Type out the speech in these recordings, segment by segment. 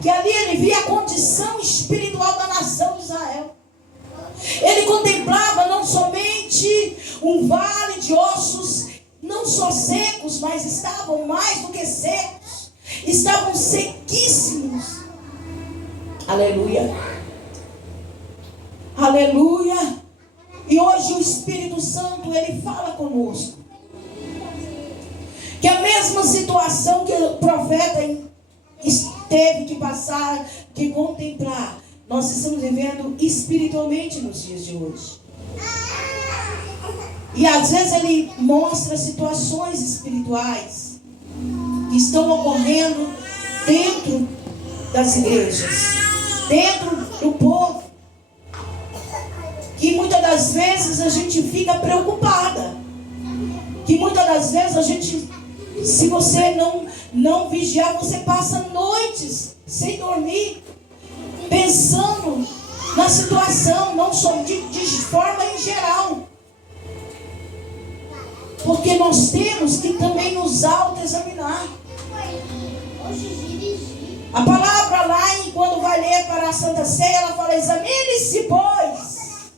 que ali ele via a condição espiritual da nação de Israel. Ele contemplava não somente um vale de ossos, não só secos, mas estavam mais do que secos, estavam sequíssimos. Aleluia, aleluia. E hoje o Espírito Santo, ele fala conosco que a mesma situação que o profeta teve que passar, que contemplar, nós estamos vivendo espiritualmente nos dias de hoje. E às vezes ele mostra situações espirituais que estão ocorrendo dentro das igrejas, dentro do povo, que muitas das vezes a gente fica preocupada, que muitas das vezes a gente, se você não vigiar, você passa noites sem dormir, pensando na situação, não só de forma em geral. Porque nós temos que também nos autoexaminar. A palavra lá, quando vai ler para a Santa Ceia, ela fala: examine-se, pois,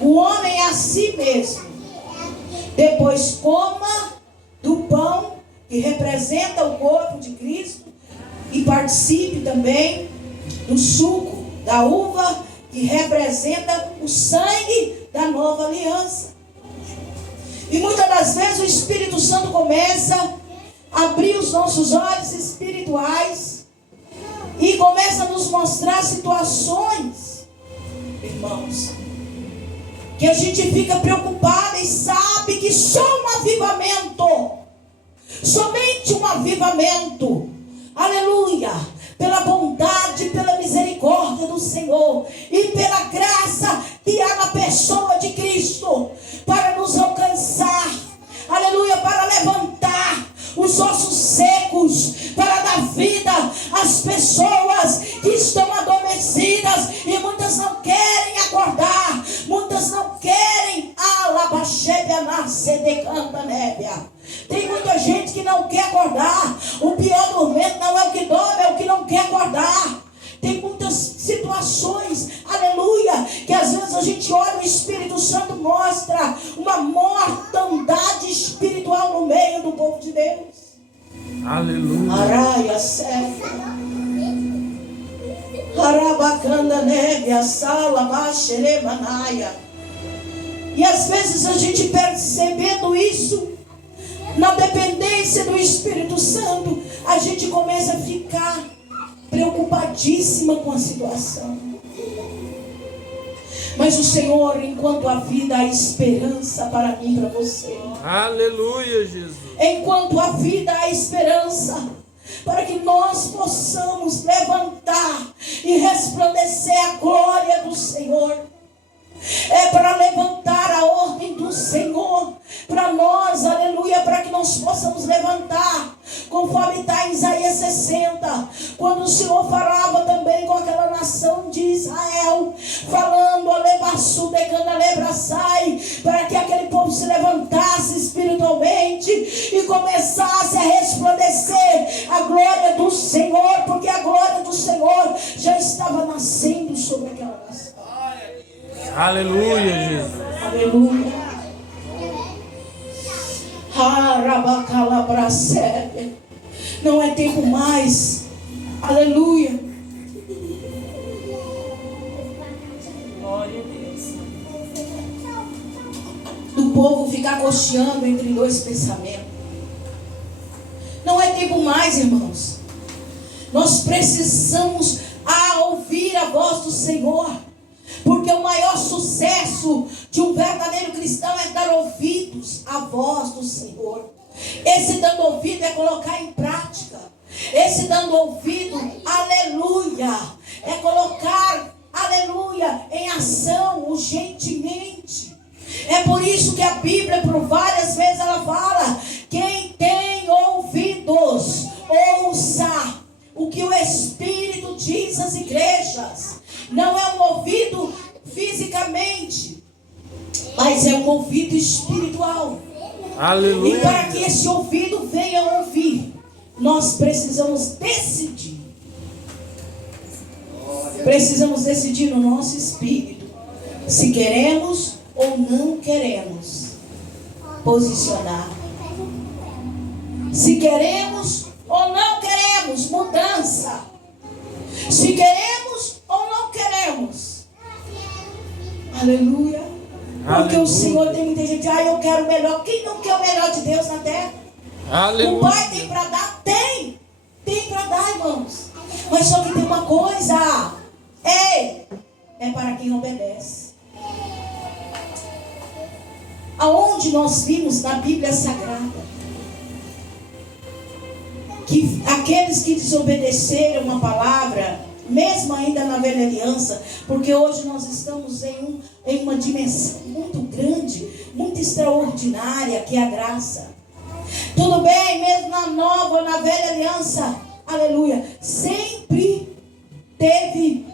o homem a si mesmo. Depois coma do pão que representa o corpo de Cristo e participe também do suco da uva que representa o sangue da nova aliança. E muitas das vezes o Espírito Santo começa a abrir os nossos olhos espirituais e começa a nos mostrar situações, irmãos, que a gente fica preocupada e sabe que só um avivamento, somente um avivamento, aleluia, pela bondade, pela misericórdia do Senhor e pela graça que há na pessoa de Cristo, para nos alcançar, aleluia, para levantar os ossos secos, para dar vida às pessoas que estão adormecidas, e muitas não querem acordar, muitas não querem tem muita gente que não quer acordar. O pior dormento não é o que dorme, é o que não quer acordar. Tem muitas situações, aleluia, que às vezes a gente olha, o Espírito Santo mostra uma mortandade espiritual no meio do povo de Deus. Aleluia. Araia, serva. Arabacanda, neve, a sala, baixeremanaia. E às vezes a gente percebendo isso, na dependência do Espírito Santo, a gente começa a ficar preocupadíssima com a situação. Mas o Senhor, enquanto há vida, há esperança para mim e para você. Aleluia, Jesus. Enquanto há vida, há esperança para que nós possamos levantar e resplandecer a glória do Senhor. É para levantar a ordem do Senhor para nós, aleluia, para que nós possamos levantar, conforme está em Isaías 60, quando o Senhor falava também com aquela nação de Israel, falando, alebaçu, decanda, lebraçai, para que aquele povo se levantasse espiritualmente e começasse a resplandecer a glória do Senhor, porque a glória do Senhor já estava nascendo sobre aquela nação. Aleluia, Jesus. Aleluia. Não é tempo mais, aleluia, Glória a Deus. do povo ficar cocheando entre dois pensamentos. Não é tempo mais, irmãos. Nós precisamos ouvir a voz do Senhor. Porque o maior sucesso de um verdadeiro cristão é dar ouvidos à voz do Senhor. Esse dando ouvido é colocar em prática. Esse dando ouvido, aleluia, é colocar, aleluia, em ação urgentemente. É por isso que a Bíblia, por várias vezes, ela fala: quem tem ouvidos, ouça o que o Espírito diz às igrejas. Não é um ouvido fisicamente, mas é um ouvido espiritual. Aleluia. E para que esse ouvido venha ouvir, nós precisamos decidir. Precisamos decidir no nosso espírito se queremos ou não queremos posicionar. Se queremos ou não queremos mudança. Se queremos ou não queremos. Aleluia. Porque o Senhor, tem muita gente, eu quero o melhor. Quem não quer o melhor de Deus na terra? Aleluia. O Pai tem para dar? Tem para dar, irmãos. Mas só que tem uma coisa. É para quem obedece. Aonde nós vimos na Bíblia Sagrada que aqueles que desobedeceram uma palavra, mesmo ainda na velha aliança, porque hoje nós estamos em uma dimensão muito grande, muito extraordinária, que é a graça. Tudo bem, mesmo na nova ou na velha aliança, aleluia, sempre teve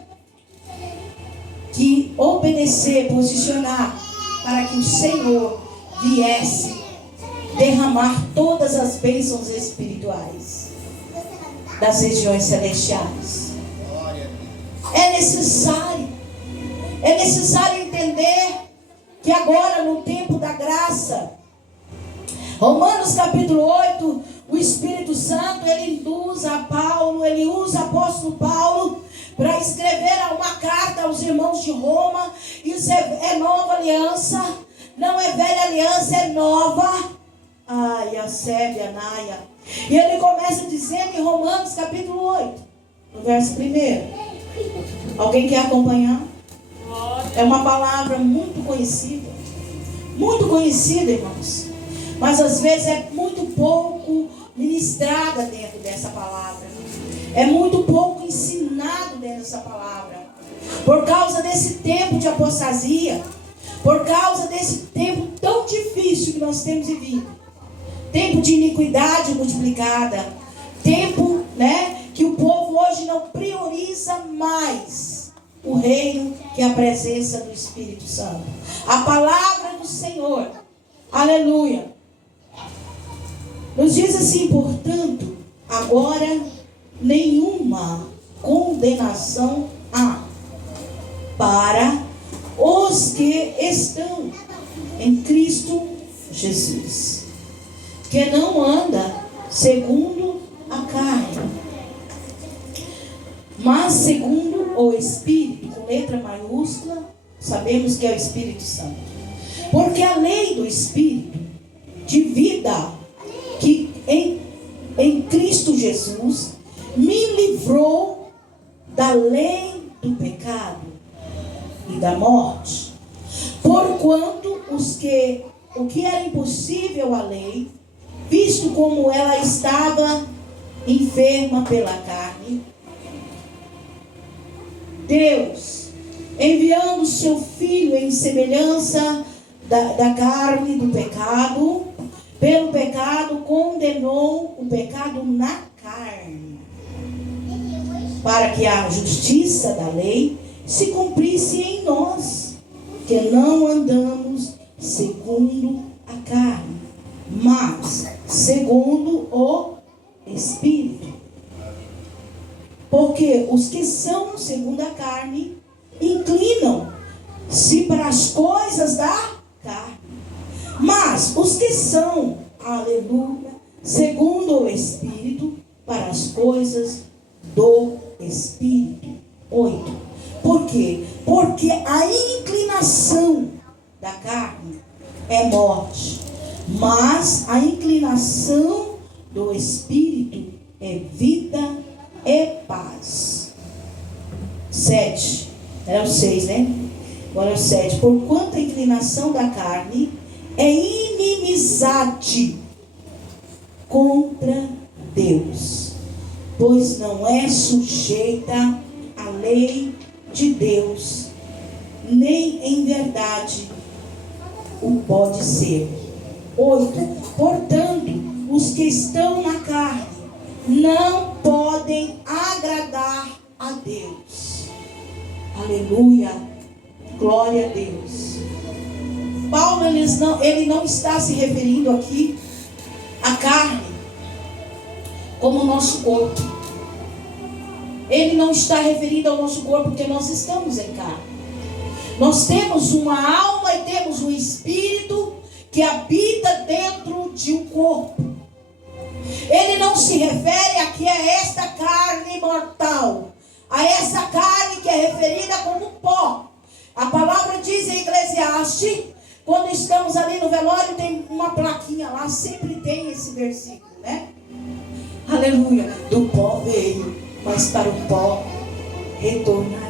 que obedecer, posicionar, para que o Senhor viesse derramar todas as bênçãos espirituais das regiões celestiais. É necessário entender que agora, no tempo da graça, Romanos capítulo 8, o Espírito Santo, ele usa Paulo, ele usa o apóstolo Paulo para escrever uma carta aos irmãos de Roma. Isso é nova aliança, não é velha aliança, é nova. Ai, a Sébia, Naia. E ele começa dizendo em Romanos capítulo 8, no verso 1. Alguém quer acompanhar? É uma palavra muito conhecida. Muito conhecida, irmãos. Mas às vezes é muito pouco ministrada dentro dessa palavra. É muito pouco ensinado dentro dessa palavra. Por causa desse tempo de apostasia. Por causa desse tempo tão difícil que nós temos vivido. Tempo de iniquidade multiplicada. Tempo, que o povo hoje não prioriza mais o reino que é a presença do Espírito Santo. A palavra do Senhor. Aleluia. Nos diz assim, portanto, agora nenhuma condenação há para os que estão em Cristo Jesus, que não anda segundo a carne, mas segundo o Espírito, com letra maiúscula, sabemos que é o Espírito Santo. Porque a lei do Espírito de vida que em Cristo Jesus me livrou da lei do pecado e da morte. Porquanto o que era impossível à lei, visto como ela estava enferma pela carne, Deus, enviando o seu Filho em semelhança da carne do pecado, pelo pecado condenou o pecado na carne, para que a justiça da lei se cumprisse em nós, que não andamos segundo a carne, mas segundo o Espírito. Porque os que são segundo a carne inclinam-se para as coisas da carne, mas os que são, aleluia, segundo o Espírito, para as coisas do Espírito. 8. Por quê? Porque a inclinação da carne é morte, mas a inclinação do Espírito é vida e paz. 7. Era o 6, né? Agora é o 7. Porquanto a inclinação da carne é inimizade contra Deus, pois não é sujeita à lei de Deus, nem em verdade o pode ser. 8. Portanto, os que estão na carne não podem agradar a Deus. Aleluia. Glória a Deus. Paulo, ele não está se referindo aqui à carne como o nosso corpo. ele não está referido ao nosso corpo, porque nós estamos em carne. Nós temos uma alma e temos um espírito que habita dentro de um corpo. Ele não se refere aqui a esta carne mortal, a essa carne que é referida como pó. A palavra diz em Eclesiastes, quando estamos ali no velório, tem uma plaquinha lá, sempre tem esse versículo, né? Aleluia. Do pó veio, mas para o pó retornará.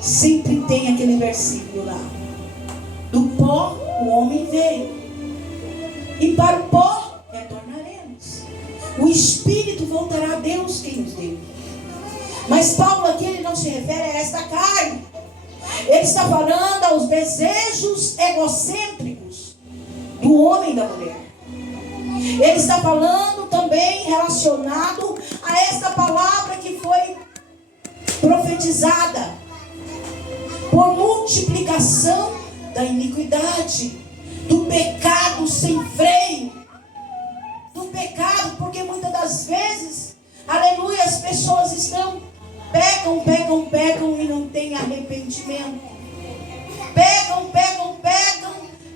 Sempre tem aquele versículo lá. Do pó o homem veio, e para o pó retornaremos. O espírito voltará a Deus quem nos deu. Mas Paulo aqui ele não se refere a esta carne. Ele está falando aos desejos egocêntricos do homem e da mulher. Ele está falando também relacionado a esta palavra que foi profetizada por multiplicação da iniquidade, do pecado sem freio, do pecado, porque muitas das vezes, aleluia, as pessoas pecam e não tem arrependimento. Pecam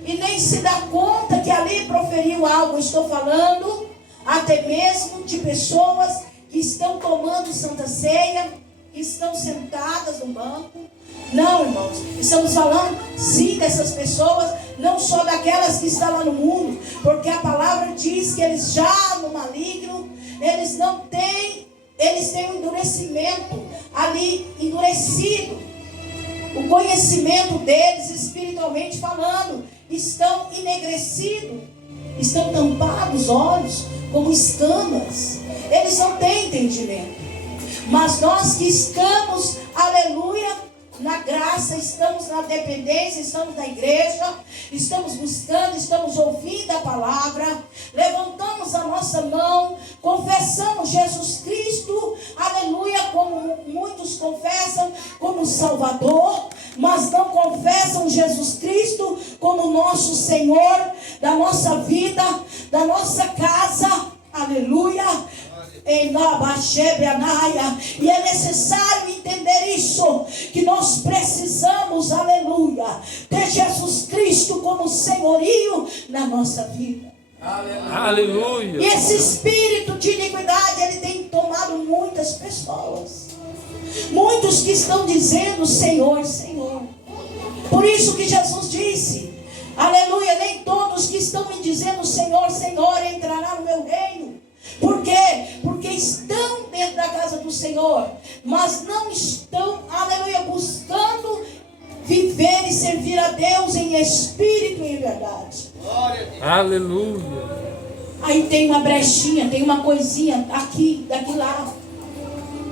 e nem se dá conta que ali proferiu algo. Estou falando até mesmo de pessoas que estão tomando santa ceia, que estão sentadas no banco. Não, irmãos, estamos falando sim dessas pessoas, não só daquelas que estão lá no mundo, porque a palavra diz que eles já no maligno, eles têm um endurecimento ali, endurecido. O conhecimento deles, espiritualmente falando, estão enegrecidos, estão tampados os olhos como escamas. Eles não têm entendimento. Mas nós que estamos, aleluia, na graça, estamos na dependência, estamos na igreja, estamos buscando, estamos ouvindo a palavra, levantamos a nossa mão, confessamos Jesus Cristo, aleluia, como muitos confessam como Salvador, mas não confessam Jesus Cristo como nosso Senhor, da nossa vida, da nossa casa, aleluia. E é necessário entender isso, que nós precisamos, aleluia, ter Jesus Cristo como senhorio na nossa vida. Aleluia. E esse espírito de iniquidade, ele tem tomado muitas pessoas, muitos que estão dizendo Senhor, Senhor. Por isso que Jesus disse, aleluia, nem todos que estão me dizendo Senhor, Senhor entrará no meu reino. Por quê? Porque estão dentro da casa do Senhor, mas não estão, aleluia, buscando viver e servir a Deus em espírito e em verdade. Aleluia. Aí tem uma brechinha, tem uma coisinha aqui, daqui lá.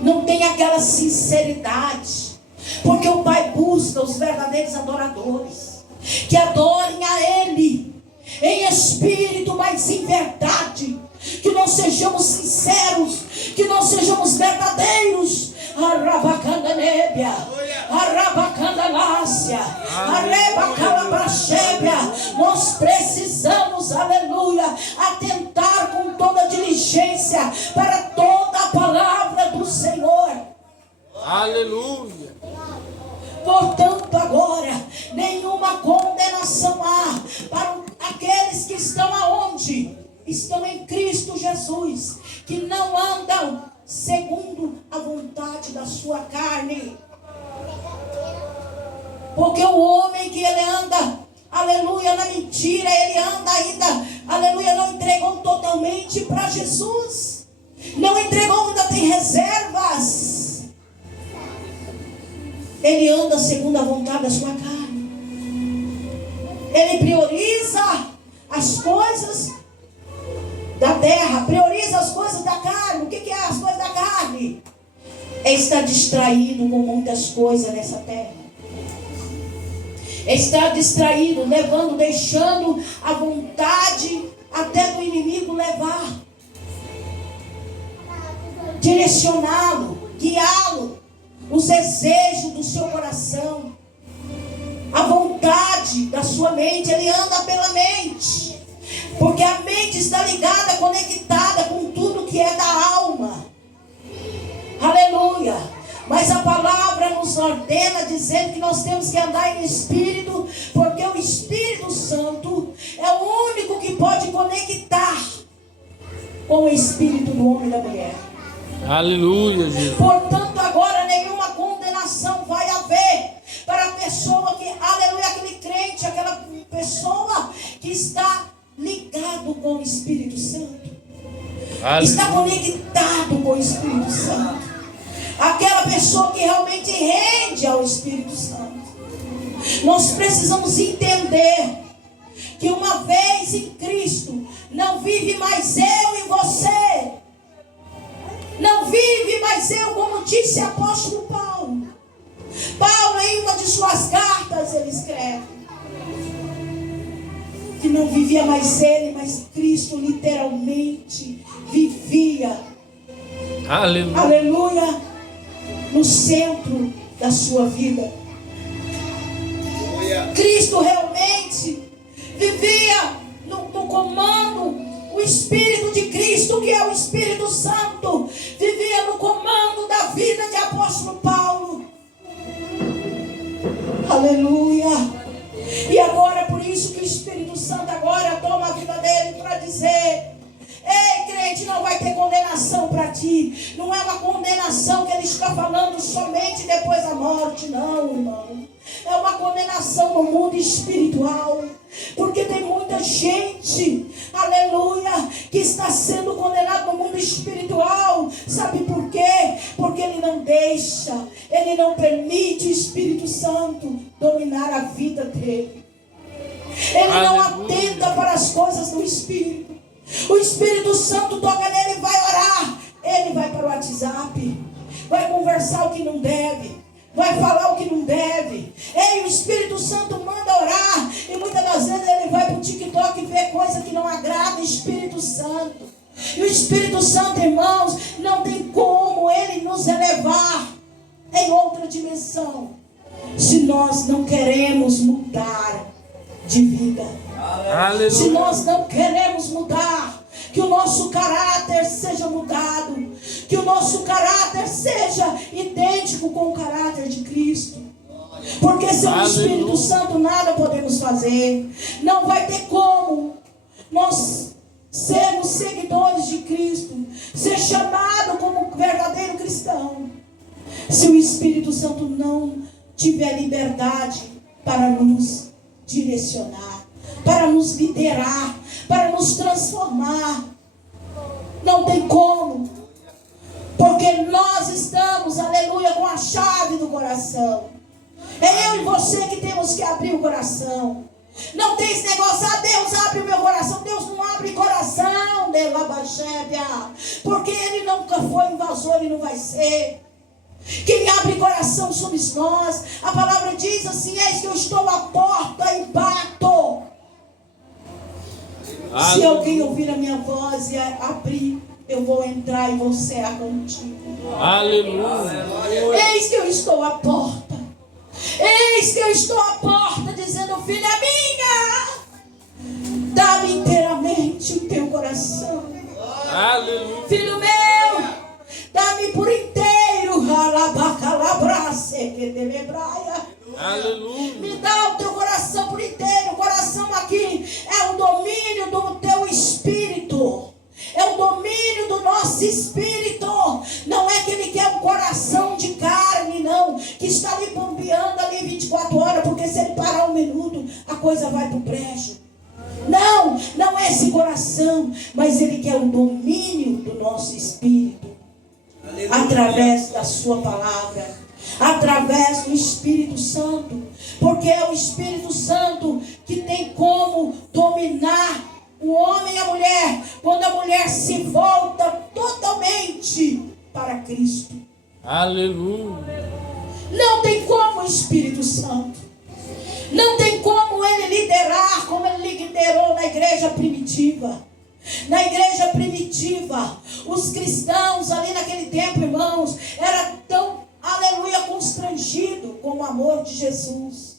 Não tem aquela sinceridade, porque o Pai busca os verdadeiros adoradores, que adorem a Ele em espírito, mas em verdade. Que nós sejamos sinceros, que nós sejamos verdadeiros. Arrabacandanébia, arrabacandanácia, arrebacalabrachébia. Nós precisamos, aleluia, atentar com toda diligência para toda a palavra do Senhor. Aleluia. Portanto, agora, nenhuma condenação há para aqueles que estão aonde? Estão em Cristo Jesus, que não andam segundo a vontade da sua carne. Porque o homem que ele anda, aleluia, na mentira, ele anda ainda, aleluia, não entregou totalmente para Jesus. Não entregou, ainda tem reservas. Ele anda segundo a vontade da sua carne. Ele prioriza as coisas da terra, prioriza as coisas da carne. O que é as coisas da carne? É estar distraído com muitas coisas nessa terra. É estar distraído, levando, deixando a vontade até do inimigo levar, direcioná-lo, guiá-lo, os desejos do seu coração, a vontade da sua mente. Ele anda pela mente, porque a mente está ligada, conectada com tudo que é da alma. aleluia. Mas a palavra nos ordena dizendo que nós temos que andar em espírito, porque o Espírito Santo é o único que pode conectar com o espírito do homem e da mulher. Aleluia, Jesus. Portanto, agora nenhuma condenação vai haver para a pessoa que, aleluia, aquele crente, aquela pessoa que está ligado com o Espírito Santo. Aleluia. Está conectado com o Espírito Santo. Aquela pessoa que realmente rende ao Espírito Santo. Nós precisamos entender que uma vez em Cristo, não vive mais eu e você. Não vive mais eu, como disse o apóstolo Paulo. Paulo, em uma de suas cartas, ele escreve que não vivia mais ele, mas Cristo literalmente vivia. Aleluia. Aleluia. No centro da sua vida. Cristo realmente vivia no comando. O Espírito de Cristo, que é o Espírito Santo, vivia no comando da vida de apóstolo Paulo. Aleluia. E agora, por isso que o Espírito Santo agora toma a vida dele para dizer: ei, crente, não vai ter condenação para ti. Não é uma condenação que ele está falando somente depois da morte, não, irmão. É uma condenação no mundo espiritual. Porque tem muita gente, aleluia, que está sendo condenado no mundo espiritual. Sabe por quê? Porque ele não deixa, ele não permite o Espírito Santo dominar a vida dele. Ele não atenta para as coisas do Espírito. O Espírito Santo toca nele e vai orar. Ele vai para o WhatsApp, vai conversar o que não deve, vai falar o que não deve. Ei, o Espírito Santo manda orar. E muitas das vezes ele vai para o TikTok e vê coisa que não agrada o Espírito Santo. E o Espírito Santo, irmãos, não tem como ele nos elevar em outra dimensão, se nós não queremos mudar de vida. Aleluia. Se nós não queremos mudar, que o nosso caráter seja mudado, que o nosso caráter seja idêntico com o caráter de Cristo. Porque sem o Espírito Santo nada podemos fazer. Não vai ter como nós sermos seguidores de Cristo, ser chamado como verdadeiro cristão, se o Espírito Santo não tiver liberdade para nos direcionar, para nos liderar, para nos transformar. Não tem como, porque nós estamos, aleluia, com a chave do coração. É eu e você que temos que abrir o coração. Não tem esse negócio: ah, Deus abre o meu coração. Deus não abre coração, porque ele nunca foi invasor e não vai ser. Quem abre coração somos nós. A palavra diz assim: eis que eu estou à porta e bato. Se alguém ouvir a minha voz e abrir, eu vou entrar e vou cear contigo. Aleluia. Eis que eu estou à porta. Eis que eu estou à porta, dizendo: filha minha, dá-me inteiramente o teu coração. Aleluia. Filho meu, dá-me por inteiro. Aleluia. Me dá o teu coração por inteiro. O coração aqui é o domínio do teu espírito. É o domínio do nosso espírito. Não é que ele quer um coração de carne, não, que está ali bombeando ali 24 horas, porque se ele parar um minuto, a coisa vai para o brejo. Não, não é esse coração, mas ele quer o domínio do nosso espírito. Aleluia. Através da sua palavra, através do Espírito Santo, porque é o Espírito Santo que tem como dominar o homem e a mulher, quando a mulher se volta totalmente para Cristo. Aleluia. Não tem como o Espírito Santo, não tem como ele liderar como ele liderou na igreja primitiva. Na igreja primitiva, os cristãos ali naquele tempo, irmãos, eram tão, aleluia, constrangidos com o amor de Jesus.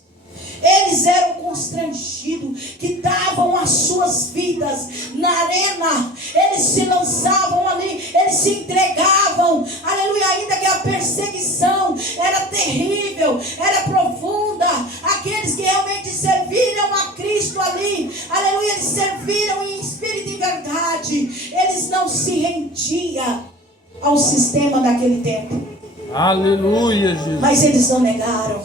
Eles eram constrangidos, que davam as suas vidas na arena. Eles se lançavam ali, eles se entregavam, aleluia, ainda que a perseguição perseguição era terrível, era profunda. Aqueles que realmente serviram a Cristo ali, aleluia, eles serviram em espírito e verdade. Eles não se rendiam ao sistema daquele tempo. Aleluia, Jesus. Mas eles não negaram.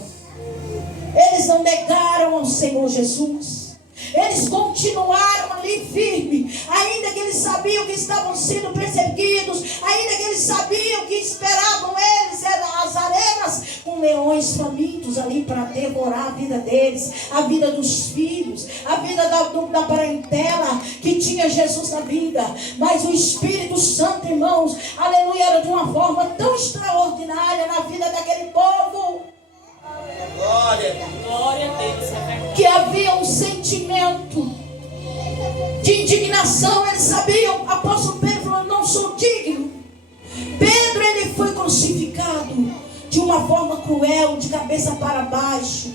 Eles não negaram ao Senhor Jesus. Eles continuaram ali firme, ainda que eles sabiam que estavam sendo perseguidos, ainda que eles sabiam que esperavam eles as arenas com leões famintos ali para devorar a vida deles, a vida dos filhos, a vida da parentela que tinha Jesus na vida. Mas o Espírito Santo, irmãos, aleluia, era de uma forma tão extraordinária na vida daquele povo. Glória a Deus. Que havia um sentimento de indignação. Eles sabiam, apóstolo Pedro falou: eu não sou digno. Pedro, ele foi crucificado de uma forma cruel, de cabeça para baixo.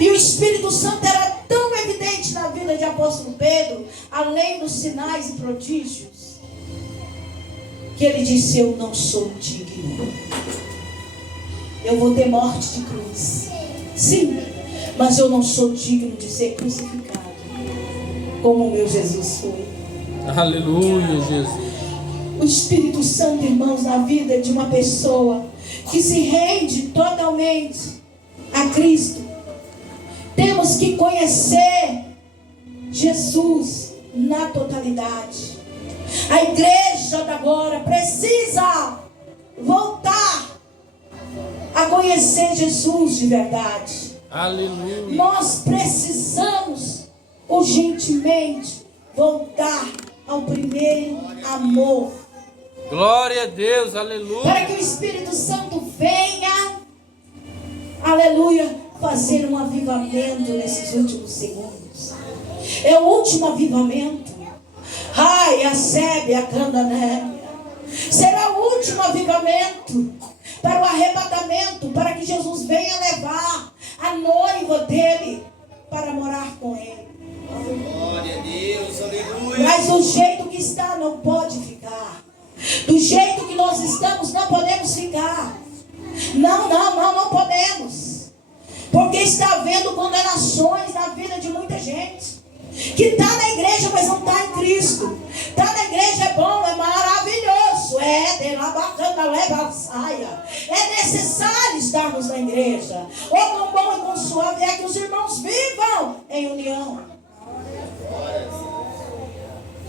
E o Espírito Santo era tão evidente na vida de apóstolo Pedro, além dos sinais e prodígios, que ele disse: eu não sou digno. Eu vou ter morte de cruz. Sim, mas eu não sou digno de ser crucificado como o meu Jesus foi. Aleluia, Jesus. O Espírito Santo, irmãos, na vida de uma pessoa que se rende totalmente a Cristo, temos que conhecer Jesus na totalidade. A igreja da agora precisa voltar a conhecer Jesus de verdade. Aleluia. Nós precisamos urgentemente voltar ao primeiro amor. Glória a Deus, aleluia. Para que o Espírito Santo venha, aleluia, fazer um avivamento nesses últimos segundos. É o último avivamento. Ai, a sebe, a candané. Será o último avivamento para o arrebatamento, para que Jesus venha levar a noiva dele para morar com ele. Glória a Deus, aleluia. Mas do jeito que está não pode ficar. Do jeito que nós estamos não podemos ficar. Não podemos. Porque está havendo condenações na vida de muita gente que está na igreja, mas não está em Cristo. Está na igreja, é bom, é maravilhoso, de lá bacana, leva a saia. É necessário estarmos na igreja. O quão bom e quão suave é que os irmãos vivam em união.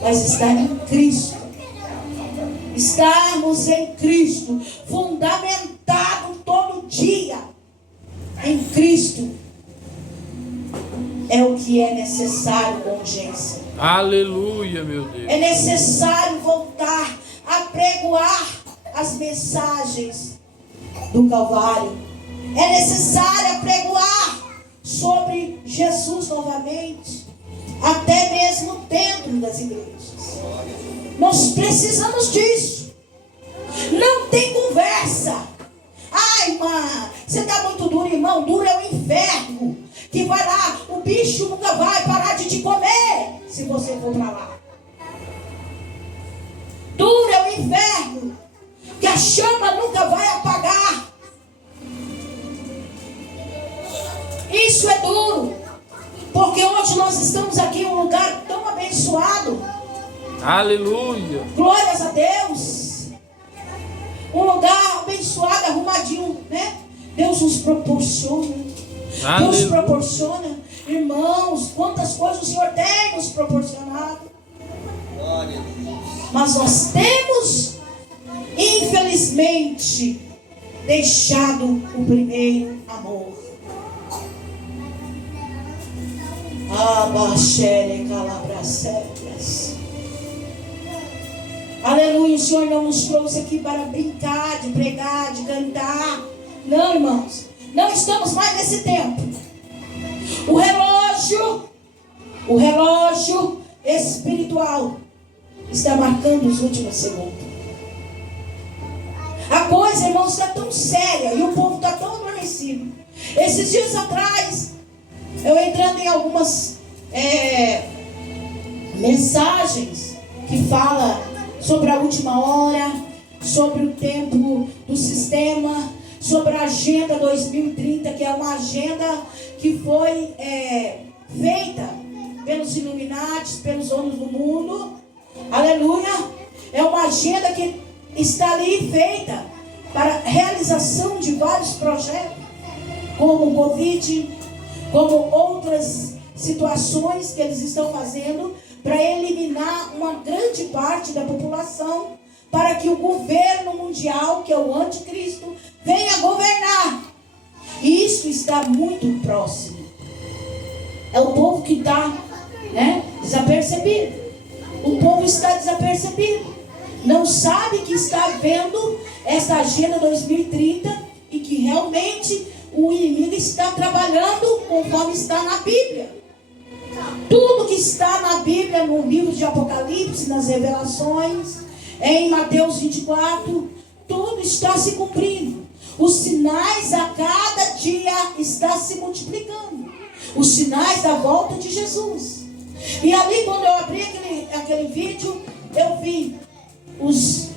Mas estar em Cristo, estarmos em Cristo, fundamentado todo dia em Cristo, é o que é necessário com urgência. Aleluia, meu Deus. É necessário voltar a pregoar as mensagens do Calvário. É necessário pregoar sobre Jesus novamente, até mesmo dentro das igrejas. Nós precisamos disso. Não tem conversa. Ai, irmã, você está muito duro, irmão. Duro é o inferno. Que vai lá, o bicho nunca vai parar de te comer se você for para lá. Duro é o inferno, que a chama nunca vai apagar. Isso é duro, porque hoje nós estamos aqui em um lugar tão abençoado. Aleluia. Glórias a Deus. Um lugar abençoado, arrumadinho, né? Deus nos proporciona. Deus proporciona. Irmãos, quantas coisas o Senhor tem nos proporcionado. Mas nós temos, infelizmente, deixado o primeiro amor. Abaxere calabracépias. Aleluia, o Senhor não nos trouxe aqui para brincar, de pregar, de cantar. Não, irmãos, não estamos mais nesse tempo. O relógio espiritual está marcando os últimos segundos. A coisa, irmãos, está tão séria e o povo está tão adormecido. Esses dias atrás, eu entrando em algumas mensagens que falam sobre a última hora, sobre o tempo do sistema tema sobre a Agenda 2030, que é uma agenda que foi feita pelos Illuminati, pelos homens do mundo. Aleluia! É uma agenda que está ali feita para realização de vários projetos, como o Covid, como outras situações que eles estão fazendo para eliminar uma grande parte da população, para que o governo mundial, que é o anticristo, venha governar. E isso está muito próximo. É o povo que está desapercebido. O povo está desapercebido. Não sabe que está vendo essa Agenda 2030 e que realmente o inimigo está trabalhando conforme está na Bíblia. Tudo que está na Bíblia, no livro de Apocalipse, nas Revelações, em Mateus 24, tudo está se cumprindo. Os sinais a cada dia estão se multiplicando. Os sinais da volta de Jesus. E ali, quando eu abri aquele vídeo, eu vi os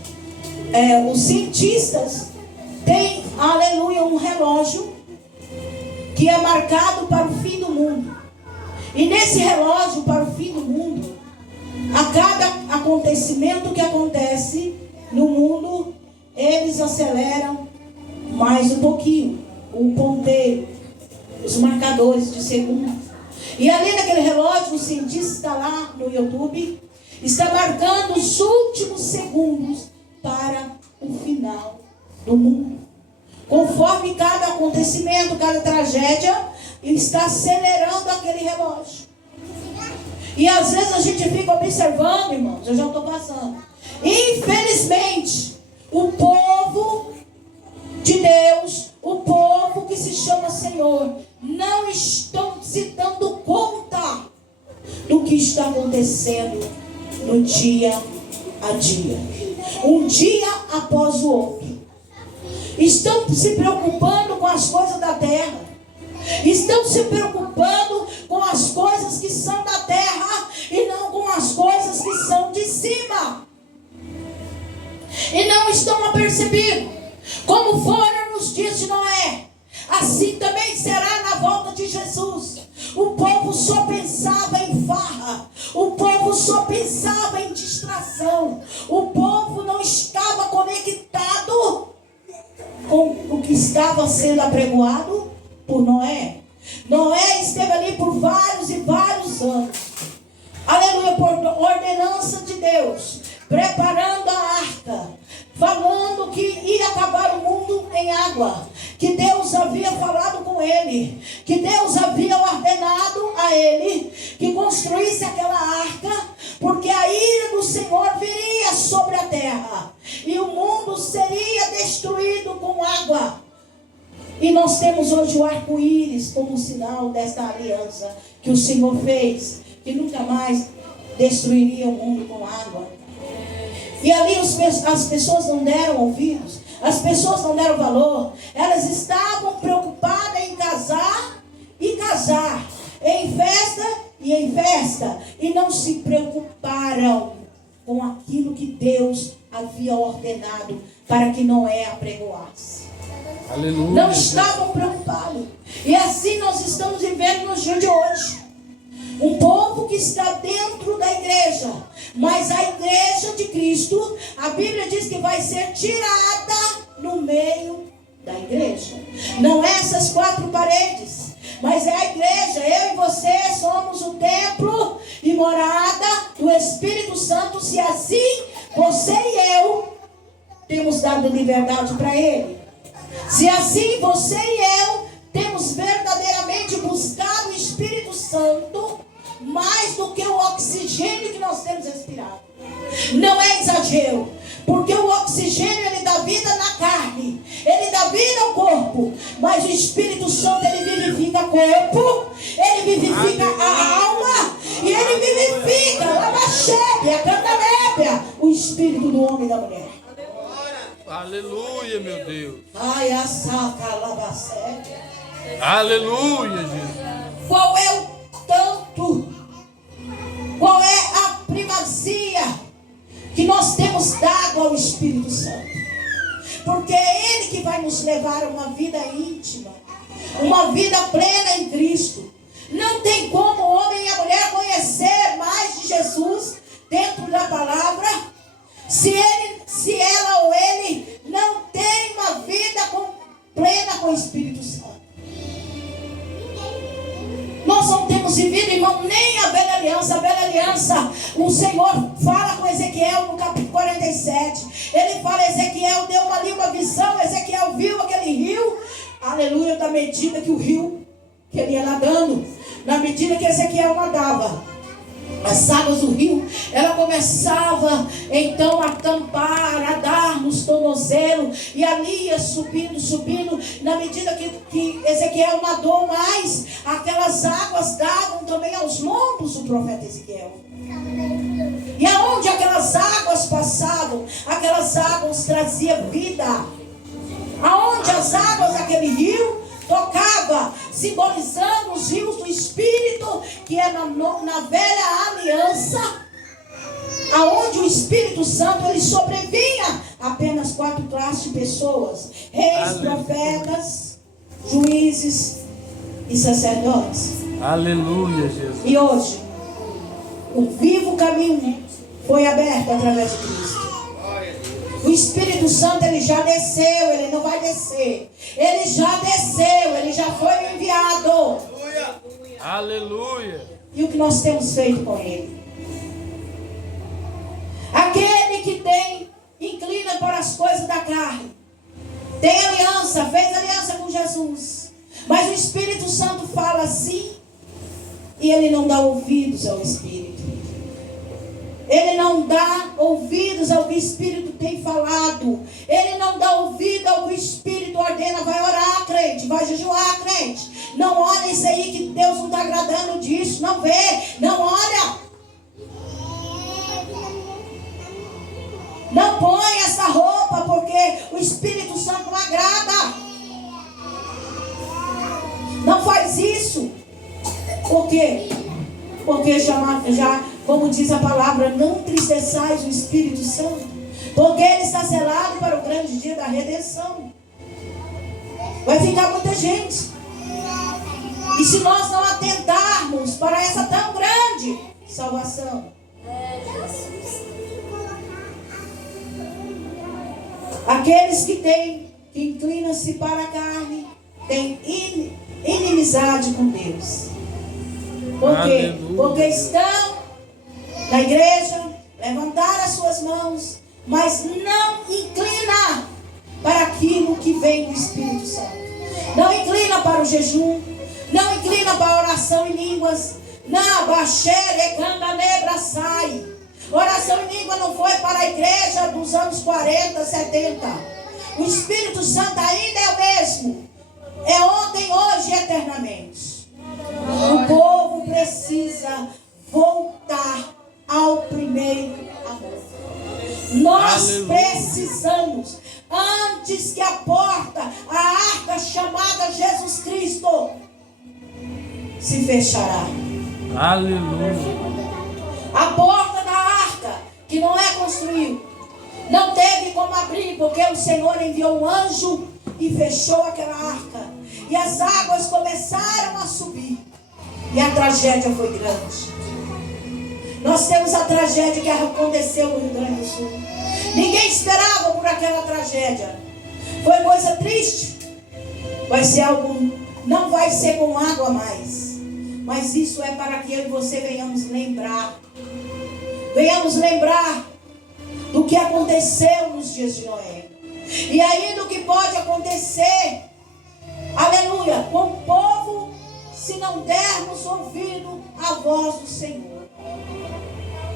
cientistas têm, aleluia, um relógio que é marcado para o fim do mundo. E nesse relógio para o fim do mundo, a cada acontecimento que acontece no mundo, eles aceleram mais um pouquinho o ponteiro, os marcadores de segundos. E ali naquele relógio, o cientista está lá no YouTube, está marcando os últimos segundos para o final do mundo. Conforme cada acontecimento, cada tragédia, ele está acelerando aquele relógio. E às vezes a gente fica observando, irmãos, eu já estou passando. Infelizmente, o povo de Deus, o povo que se chama Senhor, não estão se dando conta do que está acontecendo no dia a dia. Um dia após o outro. Estão se preocupando com as coisas da terra. Estão se preocupando com as coisas que são da terra e não com as coisas que são de cima. E não estão apercebidos. Como foram nos dias de Noé, assim também será na volta de Jesus. O povo só pensava em farra. O povo só pensava em distração. O povo não estava conectado com o que estava sendo apregoado por Noé. Noé esteve ali por vários e vários anos. Aleluia, por ordenança de Deus, preparando a arca, falando que ia acabar o mundo em água, que Deus havia falado com ele, que Deus havia ordenado a ele que construísse aquela arca, porque a ira do Senhor viria sobre a terra e o mundo seria destruído com água. E nós temos hoje o arco-íris como sinal desta aliança que o Senhor fez, que nunca mais destruiria o mundo com água. E ali as pessoas não deram ouvidos, as pessoas não deram valor. Elas estavam preocupadas em casar e casar, em festa e em festa, e não se preocuparam com aquilo que Deus havia ordenado para que Noé apregoasse. Aleluia. Não estavam preocupados. E assim nós estamos vivendo nos dias de hoje. Um povo que está dentro da igreja, mas a igreja de Cristo, a Bíblia diz que vai ser tirada no meio da igreja. Não é essas quatro paredes, mas é a igreja. Eu e você somos o templo e morada do Espírito Santo. Se assim você e eu temos dado liberdade para Ele. Se assim você e eu temos verdadeiramente buscado o Espírito Santo, mais do que o oxigênio que nós temos respirado. Não é exagero, porque o oxigênio ele dá vida na carne, ele dá vida ao corpo, mas o Espírito Santo ele vivifica o corpo, ele vivifica a alma e ele vivifica a cantalébia, o espírito do homem e da mulher. Aleluia, meu Deus. Ai, a saca, labacete. Aleluia, Jesus. Qual é o tanto? Qual é a primazia que nós temos dado ao Espírito Santo? Porque é Ele que que vai nos levar a uma vida íntima, uma vida plena em Cristo. Não tem como o homem e a mulher conhecer mais de Jesus dentro da palavra, se ela ou ele não tem uma vida plena com o Espírito Santo. Nós não temos vivido, irmão, nem a velha aliança. A velha aliança, o Senhor fala com Ezequiel no capítulo 47. Ele fala, Ezequiel deu ali uma visão, Ezequiel viu aquele rio, aleluia, da medida que o rio, que ele ia nadando, na medida que Ezequiel nadava, as águas do rio, ela começava então a tampar, a dar nos tornozelos, e ali ia subindo, subindo. Na medida que Ezequiel nadou mais, aquelas águas davam também aos lombos do profeta Ezequiel. E aonde aquelas águas passavam, aquelas águas traziam vida. Aonde as águas daquele rio tocava, simbolizando os rios do Espírito, que é na velha aliança, aonde o Espírito Santo ele sobrevinha apenas 4 classes de pessoas: reis, profetas, juízes e sacerdotes. Aleluia, Jesus. E hoje o vivo caminho foi aberto através de Cristo. O Espírito Santo, ele já desceu, ele não vai descer. Ele já desceu, ele já foi enviado. Aleluia. E o que nós temos feito com ele? Aquele que inclina para as coisas da carne, tem aliança, fez aliança com Jesus, mas o Espírito Santo fala assim, e ele não dá ouvidos ao Espírito. Ele não dá ouvidos ao que o Espírito tem falado. Ele não dá ouvido ao que o Espírito ordena. Vai orar, crente. Vai jejuar, crente. Não olha isso aí que Deus não está agradando disso. Não vê. Não olha. Não põe essa roupa porque o Espírito Santo não agrada. Não faz isso. Por quê? Porque já como diz a palavra, não entristeçais o Espírito Santo, porque ele está selado para o grande dia da redenção. Vai ficar muita gente. E se nós não atentarmos para essa tão grande salvação, aqueles que inclinam-se para a carne, têm inimizade com Deus. Por quê? Porque estão na igreja, levantar as suas mãos, mas não inclina para aquilo que vem do Espírito Santo. Não inclina para o jejum, não inclina para a oração em línguas. Não, sai. Oração em língua não foi para a igreja dos anos 40, 70. O Espírito Santo ainda é o mesmo. É ontem, hoje e eternamente. O povo precisa voltar ao primeiro amor. Nós precisamos, antes que a porta, a arca chamada Jesus Cristo, se fechará. Aleluia. A porta da arca, que não é construída, não teve como abrir, porque o Senhor enviou um anjo e fechou aquela arca. E as águas começaram a subir. E a tragédia foi grande. Nós temos a tragédia que aconteceu no Rio Grande do Sul. Ninguém esperava por aquela tragédia. Foi coisa triste. Vai ser não vai ser com água mais. Mas isso é para que eu e você venhamos lembrar. Venhamos lembrar do que aconteceu nos dias de Noé. E aí do que pode acontecer, aleluia, com o povo, se não dermos ouvido à voz do Senhor.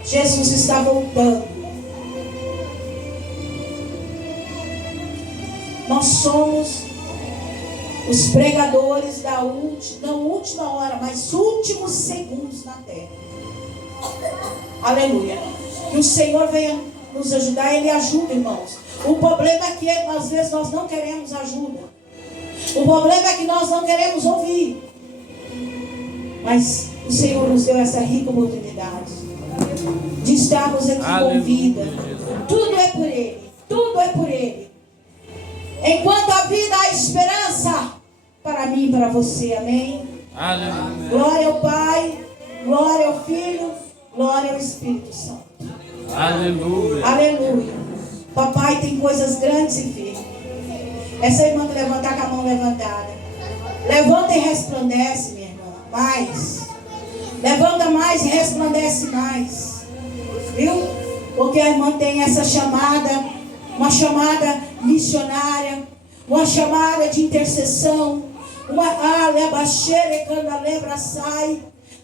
Jesus está voltando. Nós somos os pregadores não última hora, mas últimos segundos na terra. Aleluia. Que o Senhor venha nos ajudar. Ele ajuda, irmãos. O problema é que às vezes nós não queremos ajuda. O problema é que nós não queremos ouvir. Mas o Senhor nos deu essa rica oportunidade de estarmos aqui com vida. Tudo é por Ele. Tudo é por Ele. Enquanto a vida há esperança para mim e para você. Amém? Aleluia. Glória ao Pai, glória ao Filho, glória ao Espírito Santo. Aleluia. Aleluia. Papai tem coisas grandes e firmes. Essa irmã que levantar com a mão levantada. Levanta e resplandece, minha irmã. Mais. Levanta mais e resplandece mais. Viu? Porque a irmã tem essa chamada, uma chamada missionária, uma chamada de intercessão, uma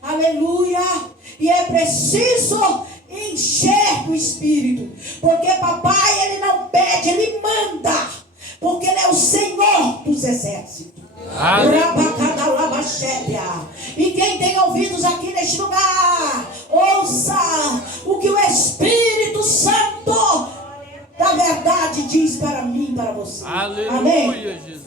aleluia. E é preciso encher do Espírito, porque papai, ele não pede, ele manda, porque ele é o Senhor dos exércitos. E quem tem ouvidos aqui neste lugar, ouça o que o Espírito Santo da verdade diz para mim e para você. Aleluia, Amém? Jesus.